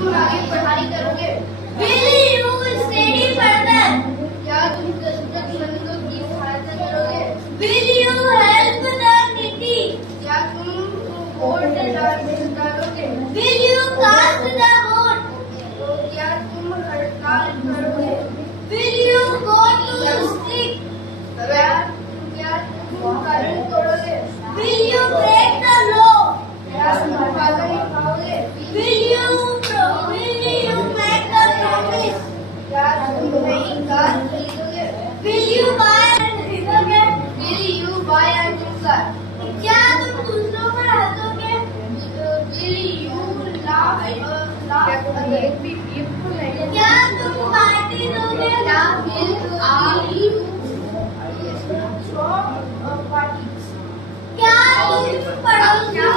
तुम आगे पढ़ाई करोगे? Will you study further? क्या तुम जरूरतमंदों की सहायता करोगे? Will you help the needy? क्या तुम वोट डालोगे? Will you cast the vote? तो क्या तुम हड़ताल करोगे? Will you go to street? क्या तुम कानून तोड़ोगे? Will you break the law? क्या तुम वादा निभाओगे? Will you make the promise? क्या तुम नई कार खरीदोगे? Will you buy and खरीदोगे? Will you buy a new car? क्या तुम दूसरों पर हंसोगे? Will you laugh against people? क्या तुम पार्टी दोगे? Will you throw parties? क्या तुम पड़ोसियों